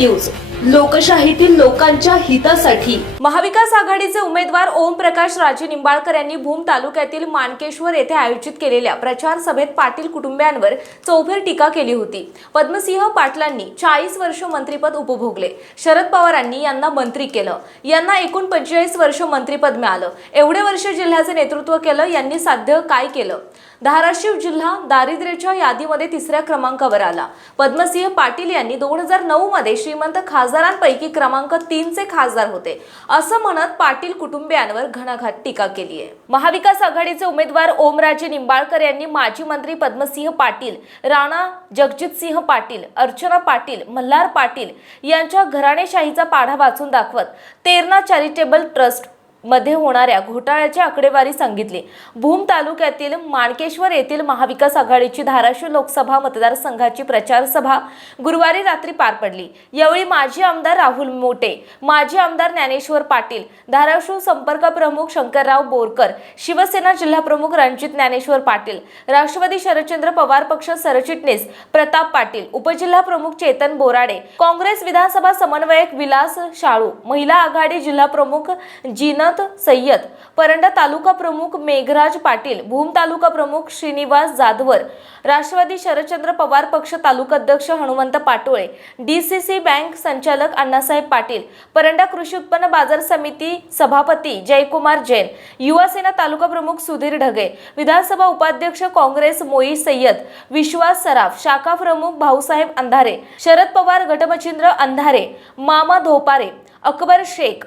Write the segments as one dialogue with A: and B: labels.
A: News लोकशाहीतील लोकांच्या हितासाठी.
B: महाविकास आघाडीचे उमेदवार ओम प्रकाश राजे निंबाळकर यांनी भूम तालुक्यातील मानकेश्वर येथे आयोजित केलेल्या प्रचार सभेत पाटील कुटुंबियांवर चौफेर टीका केली होती. पद्मसिंह पाटलांनी चाळीस वर्ष मंत्रीपद उपभोगले. शरद पवारांनी यांना मंत्री केलं. यांना एकूण पंचेचाळीस वर्ष मंत्रीपद मिळालं. एवढे वर्ष जिल्ह्याचे नेतृत्व केलं यांनी साध्य काय केलं? धाराशिव जिल्हा दारिद्र्याच्या यादीमध्ये तिसऱ्या क्रमांकावर आला. पद्मसिंह पाटील यांनी दोन हजार नऊ मध्ये श्रीमंत खासदारांपैकी क्रमांक तीनचे खासदार होते. असं म्हणत पाटील कुटुंबियांवर घणाघात टीका केली आहे. महाविकास आघाडीचे उमेदवार ओमराजे निंबाळकर यांनी माजी मंत्री पद्मसिंह पाटील राणा जगजितसिंह पाटील अर्चना पाटील मल्हार पाटील यांच्या घराणेशाहीचा पाढा वाचून दाखवत तेरणा चॅरिटेबल ट्रस्ट मध्ये होणाऱ्या घोटाळ्याची आकडेवारी सांगितली. भूम तालुक्यातील माणकेश्वर येथील महाविकास आघाडीची धाराशिव लोकसभा मतदारसंघाची प्रचार सभा गुरुवारी रात्री पार पडली. यावेळी माजी आमदार राहुल मोटे माजी आमदार ज्ञानेश्वर पाटील धाराशिव संपर्क प्रमुख शंकरराव बोरकर शिवसेना जिल्हा प्रमुख रणजित ज्ञानेश्वर पाटील राष्ट्रवादी शरदचंद्र पवार पक्ष सरचिटणीस प्रताप पाटील उपजिल्हा प्रमुख चेतन बोराडे काँग्रेस विधानसभा समन्वयक विलास शाळू महिला आघाडी जिल्हा प्रमुख जीनत सय्यद परंडा तालुका प्रमुख मेघराज पाटील भूम तालुका प्रमुख श्रीनिवास जाधवर राष्ट्रवादी शरदचंद्र पवार पक्ष तालुका अध्यक्ष हनुमंत पाटोळे डीसीसी बँक संचालक अण्णासाहेब पाटील परंडा कृषी उत्पन्न बाजार समिती सभापती जयकुमार जैन युवासेना तालुका प्रमुख सुधीर ढगे विधानसभा उपाध्यक्ष काँग्रेस मोई सय्यद विश्वास सराफ शाखा प्रमुख भाऊसाहेब अंधारे शरद पवार गटमचिंद्र अंधारे मामा धोपारे अकबर शेख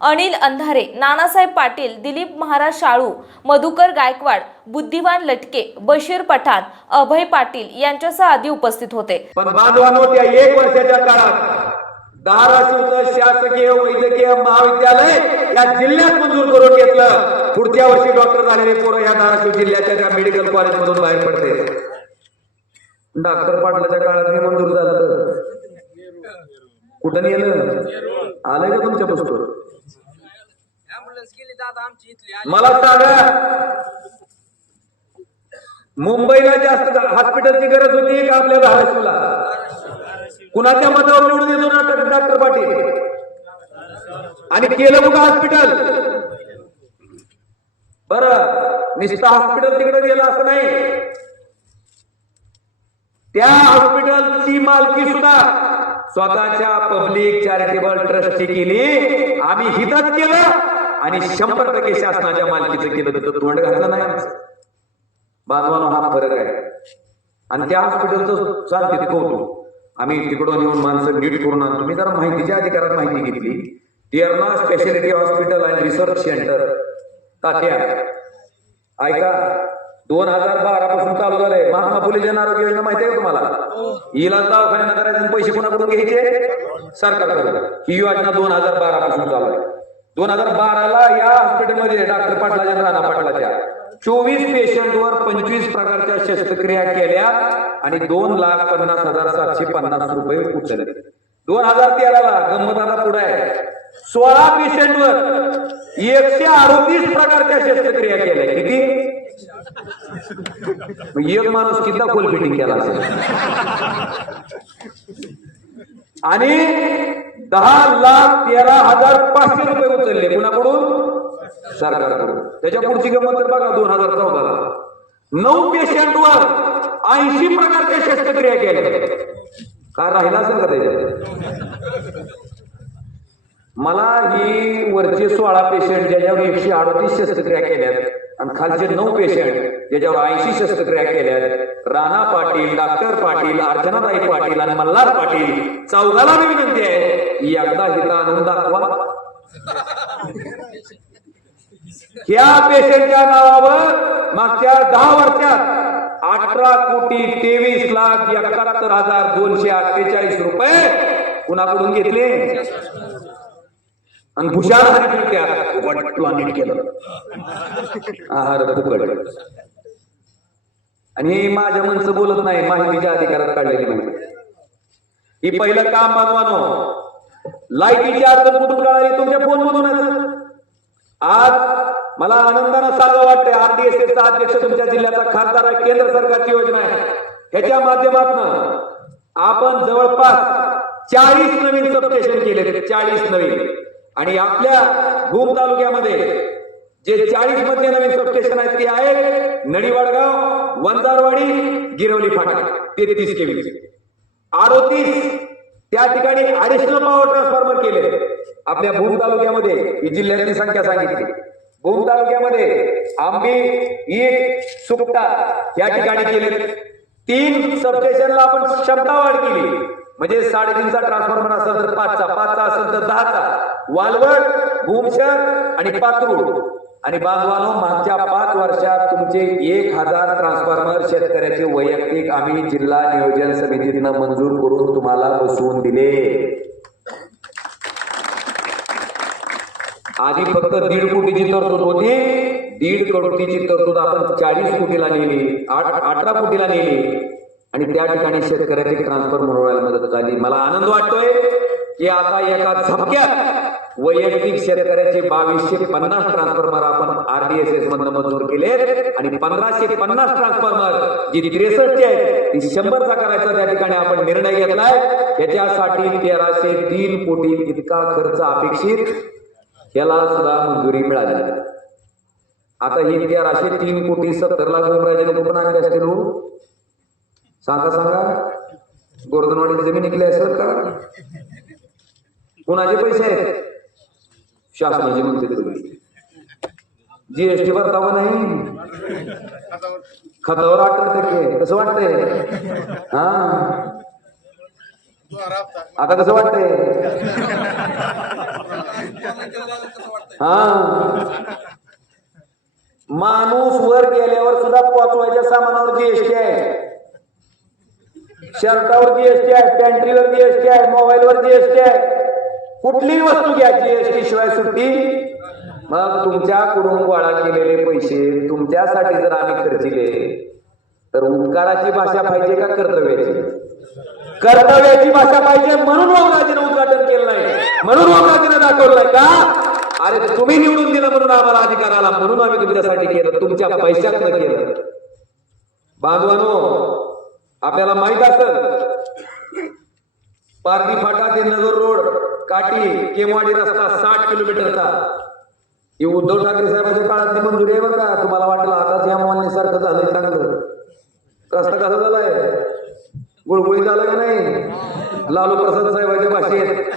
B: अनिल अंधारे नानासाहेब पाटील दिलीप महाराज शाळू मधुकर गायकवाड बुद्धिवान लटके बशीर पठाण अभय पाटील यांच्यासह आधी उपस्थित होते.
C: पण बांधवांनो त्या एक वर्षाच्या काळात धाराशिवचं शासकीय वैद्यकीय महाविद्यालय या जिल्ह्यात मंजूर करून घेतलं. पुढच्या वर्षी डॉक्टर झालेले पोरं या धाराशिव जिल्ह्याच्या त्या मेडिकल कॉलेज मधून बाहेर पडते डॉक्टर पाटलाच्या काळात मी मंजूर झालं. तर कुठं नेलं? आलंय का तुमच्या पुस्तक
D: दादा
C: मला सांगा मुंबईला जास्त हॉस्पिटलची गरज होती का आपल्या धाराशिवला? कुणाच्या मतावर निवडून येतो ना डॉक्टर- पाटील? आणि केलं कुठं हॉस्पिटल बर नुसतं हॉस्पिटल तिकडे गेलं असं नाही. त्या हॉस्पिटलची मालकी सुद्धा स्वतःच्या पब्लिक चॅरिटेबल ट्रस्टची केली. आम्ही हितच केलं आणि शंभर टक्के शासनाच्या मालकीचं केलं. तर तोंड घातलं नाही. आमचं. बांधवानो हा फरक आहे. आणि त्या हॉस्पिटलचं चालते कौतुक. आम्ही तिकडून येऊन माणसं नीट करून आणतो. तुम्ही जरा माहितीच्या अधिकारात माहिती घेतली टिअरना speciality hospital and research centre तात्या. ऐका दोन हजार बारा पासून चालू झालंय. महात्मा फुले जन आरोग्य योजना माहिती आहे तुम्हाला? इलाज दवाखान्यानं करायचे पैसे कोणाकडून घ्यायचे. सरकारकडून. ही योजना दोन हजार बारा पासून चालू आहे. दोन हजार बाराला या हॉस्पिटलमध्ये डॉक्टर पाटलाच्या राणा पाटलाच्या चोवीस पेशंटवर पंचवीस प्रकारच्या शस्त्रक्रिया केल्या आणि दोन लाख पन्नास हजार सातशे पन्नास रुपये उचलले. दोन हजार तेराला गंमत आता पुढे आहे. सोळा पेशंटवर एकशे अडतीस प्रकारच्या शस्त्रक्रिया केल्या. किती? मग एक माणूस किती खोल फिटिंग केला असेल? आणि दहा लाख तेरा हजार पाचशे रुपये उचलले. कुणाकडून? सरकारकडून. त्याच्या पुढची किंमत तर बघा दोन हजार चौदाला नऊ पेशंटवर ऐंशी प्रकारच्या शस्त्रक्रिया केल्या. काय राहिला असेल का त्याच्यात? मला ही वरचे सोळा पेशंट ज्याच्यावर एकशे अडतीस शस्त्रक्रिया केल्यात आणि खालचे नऊ पेशंट ज्याच्यावर ऐंशी शस्त्रक्रिया केल्यात राणा पाटील डॉक्टर पाटील अर्चनाताई पाटील आणि मल्हार पाटील चौघाला मी विनंती आहे एकदा हिता आणून दाखवा. ह्या पेशंटच्या नावावर मागच्या दहा वर्षात अठरा कोटी तेवीस लाख एकाहत्तर हजार दोनशे अठ्ठेचाळीस रुपये कुणाकडून घेतले? आणि भुशार नीट केलं. आहार फुकट. आणि हे माझ्या मनचं बोलत नाही माहितीच्या अधिकारात काढलेली नाही. ही पहिलं काम मानवानो लाईटीची अडचण कुठून कळाली? तुमच्या फोन मधूनच आज मला आनंदानं सांगावं वाटतंय आरडीएस चा अध्यक्ष तुमच्या जिल्ह्याचा खासदार आहे केंद्र सरकारची योजना आहे. ह्याच्या माध्यमातून आपण जवळपास चाळीस नवीन सबस्टेशन केले चाळीस नवीन. आणि आपल्या भूम तालुक्यामध्ये जे चाळीस मधले नवीन सबस्टेशन आहेत ते आहेत नडीवाडगाव वंजारवाडी गिरवली फाटा. तेहतीस केवी. अडोतीस त्या ठिकाणी ऍडिशनल पॉवर ट्रान्सफॉर्मर केले. आपल्या भूम तालुक्यामध्ये ही जिल्ह्यातली संख्या सांगितली. भूम तालुक्यामध्ये आंबी ईट सुकटा या ठिकाणी केले तीन सबस्टेशनला आपण क्षमता वाढ केली. म्हणजे साडेतीनचा ट्रान्सफॉर्मर असेल तर पाचचा पाचचा असेल तर दहाचा. वालवड भूमशर आणि पात्रूड आणि बांधवानो मागच्या पाच वर्षात तुमचे एक हजार ट्रान्सफॉर्मर शेतकऱ्याचे वैयक्तिक आम्ही जिल्हा नियोजन समितीनं मंजूर करून तुम्हाला बसवून दिले. आधी फक्त दीड कोटीची तरतूद होती. दीड कोटीची तरतूद आपण चाळीस कोटीला नेली आठ- अठरा कोटीला नेली. आणि त्या ठिकाणी शेतकऱ्याची ट्रान्सफर मिळवायला मदत झाली. मला आनंद वाटतोय की आता एका झपक्यात वैयक्तिक शेतकऱ्याचे बावीसशे पन्नास ट्रान्सफॉर्मर आपण आरडीएसएस मधनं मंजूर केले आणि पंधराशे पन्नास ट्रान्सफॉर्मर जी त्रेसष्ट आहे ती शंभरचा करायचा त्या ठिकाणी आपण निर्णय घेतलाय. त्याच्यासाठी तेराशे तीन कोटी इतका खर्च अपेक्षित. याला सुद्धा मंजुरी मिळाली. आता ही तेराशे तीन कोटी सत्तर लाख रुपयाचे कुठून आणले असतील हो? सांगा सांगा. गोर्धनवाडी जमीन निघली असेल का? कुणाचे पैसे आहेत? शासनाचे म्हणते तुम्ही. जीएसटी परतावा नाही? खतावर अठरा टक्के. कसं वाटतंय? हा? आता कसं वाटतंय? हा? माणूस वर गेल्यावर सुद्धा पोहोचवायच्या सामानावर जीएसटी आहे. शर्टावर जीएसटी आहे पॅन्ट्रीवर जीएसटी आहे मोबाईलवर जीएसटी आहे कुठलीही वस्तू घ्या जीएसटी शिवाय सुट्टी? मग तुमच्याकडून गोळा केलेले पैसे तुमच्यासाठी जर आम्ही खर्चिले तर उपकाराची भाषा पाहिजे का कर्तव्याची? कर्तव्याची भाषा पाहिजे म्हणून ओमराजेनं उद्घाटन केलं नाही. म्हणून ओमराजेनं दाखवलं नाही का? अरे तुम्ही निवडून दिलं म्हणून आम्हाला अधिकार आला म्हणून आम्ही तुमच्यासाठी केलं तुमच्या पैशातनं केलं. बांधवानो आपल्याला माहीत असेल पार्टी फाटा ते नगर रोड काठी केमवाडी रस्ता साठ किलोमीटरचा. ही उद्धव ठाकरे साहेबांच्या काळातली मंजुरी आहे बरं का तुम्हाला वाटलं आताच या मान्य सारखं झालं चांगलं. रस्ता कसा झालाय? गुळगुळी झाला का नाही? लालू प्रसाद साहेबांच्या भाषेत.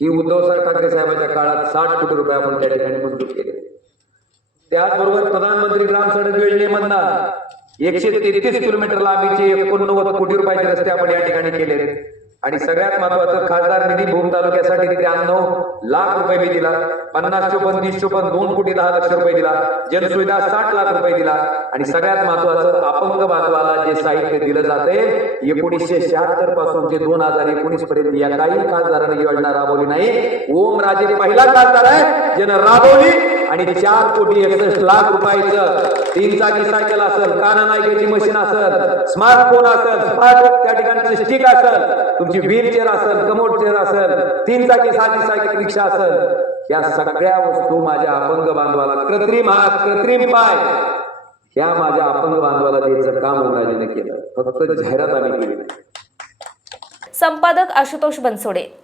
C: ही उद्धव साहेब ठाकरे साहेबांच्या काळात साठ कोटी रुपये आपण त्या ठिकाणी मंजूर केले. त्याचबरोबर प्रधानमंत्री ग्राम सडक योजनेमधनं एकशे तेहतीस किलोमीटर लांबीचे एकोणनव्वद कोटी रुपयाचे रस्ते आपण या ठिकाणी केले आणि सगळ्यात महत्वाचं खासदार निधी भूम तालुक्यासाठी त्र्याण्णव लाख रुपये मी दिला पन्नास चोपन्न तीस चोपन्न दोन कोटी दहा लक्ष रुपये दिला जनसुविधा साठ लाख रुपये दिला. आणि सगळ्यात महत्वाचं अपंग बांधवाला जे साहित्य दिलं जाते एकोणीसशे शहात्तरपासून ते दोन हजार एकोणीस पर्यंत या काही खासदारांनी योजना राबवली नाही. ओम राजे पहिला खासदार आहे ज्यानं राबवली आणि चार कोटी एकसष्ट लाख रुपयाचं तीन चाकी सायकल असेल काना नायकेची मशीन असेल स्मार्टफोन असेल स्मार्ट त्या ठिकाणी स्टिक असेल तुमची व्हील चेअर असेल कमोड चेअर असेल तीन चाकी साधी सायकल रिक्षा असेल या सगळ्या वस्तू माझ्या अपंग बांधवाला कृत्रिम हात कृत्रिम पाय ह्या माझ्या अपंग बांधवाला द्यायचं काम उन्हाळीने केलं. फक्त जाहिरात आम्ही केली.
B: संपादक आशुतोष बनसोडे.